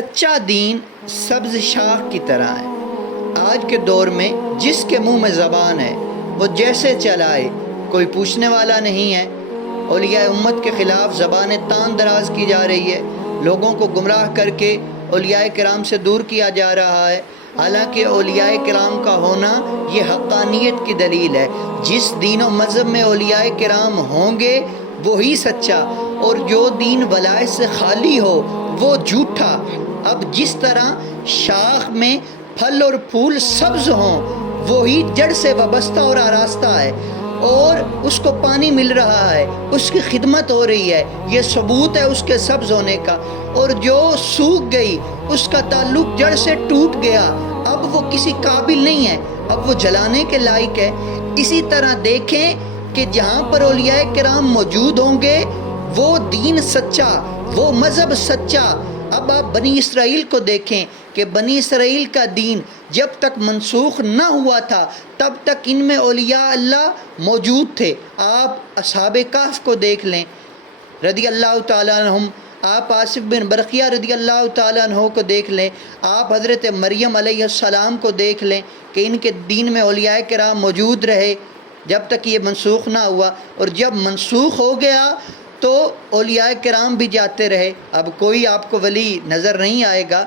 سچا دین سبز شاخ کی طرح ہے۔ آج کے دور میں جس کے منہ میں زبان ہے وہ جیسے چلائے، کوئی پوچھنے والا نہیں ہے۔ اولیاء امت کے خلاف زبانیں تان دراز کی جا رہی ہے، لوگوں کو گمراہ کر کے اولیاء کرام سے دور کیا جا رہا ہے، حالانکہ اولیاء کرام کا ہونا یہ حقانیت کی دلیل ہے۔ جس دین و مذہب میں اولیاء کرام ہوں گے وہی سچا، اور جو دین ولایت سے خالی ہو وہ جھوٹا۔ اب جس طرح شاخ میں پھل اور پھول سبز ہوں وہی جڑ سے وابستہ اور آراستہ ہے، اور اس کو پانی مل رہا ہے، اس کی خدمت ہو رہی ہے، یہ ثبوت ہے اس کے سبز ہونے کا۔ اور جو سوکھ گئی، اس کا تعلق جڑ سے ٹوٹ گیا، اب وہ کسی قابل نہیں ہے، اب وہ جلانے کے لائق ہے۔ اسی طرح دیکھیں کہ جہاں پر اولیاء کرام موجود ہوں گے وہ دین سچا، وہ مذہب سچا۔ اب آپ بنی اسرائیل کو دیکھیں کہ بنی اسرائیل کا دین جب تک منسوخ نہ ہوا تھا تب تک ان میں اولیاء اللہ موجود تھے۔ آپ اصحاب کہف کو دیکھ لیں رضی اللہ تعالیٰ عنہم، آپ آصف بن برقیہ رضی اللہ تعالیٰ عنہ کو دیکھ لیں، آپ حضرت مریم علیہ السلام کو دیکھ لیں کہ ان کے دین میں اولیاء کرام موجود رہے جب تک یہ منسوخ نہ ہوا، اور جب منسوخ ہو گیا تو اولیاء کرام بھی جاتے رہے، اب کوئی آپ کو ولی نظر نہیں آئے گا۔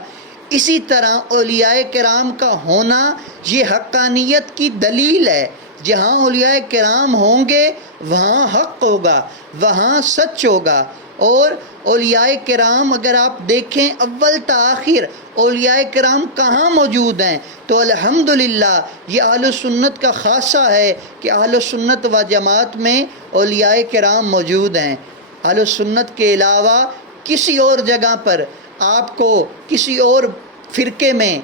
اسی طرح اولیاء کرام کا ہونا یہ حقانیت کی دلیل ہے۔ جہاں اولیاء کرام ہوں گے وہاں حق ہوگا، وہاں سچ ہوگا۔ اور اولیاء کرام اگر آپ دیکھیں اول تا آخر اولیاء کرام کہاں موجود ہیں، تو الحمدللہ یہ اہل سنت کا خاصہ ہے کہ اہل سنت و جماعت میں اولیاء کرام موجود ہیں۔ اہل سنت کے علاوہ کسی اور جگہ پر آپ کو، کسی اور فرقے میں،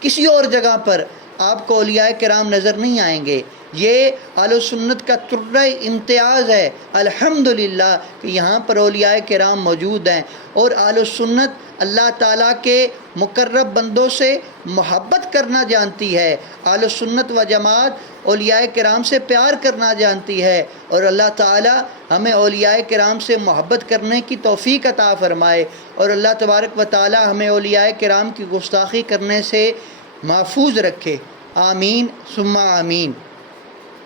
کسی اور جگہ پر آپ کو اولیاء کرام نظر نہیں آئیں گے۔ یہ اہل سنت کا طرہ امتیاز ہے الحمدللہ کہ یہاں پر اولیاء کرام موجود ہیں، اور اہل سنت اللہ تعالیٰ کے مقرب بندوں سے محبت کرنا جانتی ہے، اہل سنت و جماعت اولیاء کرام سے پیار کرنا جانتی ہے، اور اللہ تعالیٰ ہمیں اولیاء کرام سے محبت کرنے کی توفیق عطا فرمائے، اور اللہ تبارک و تعالیٰ ہمیں اولیاء کرام کی گستاخی کرنے سے محفوظ رکھے۔ آمین ثم آمین۔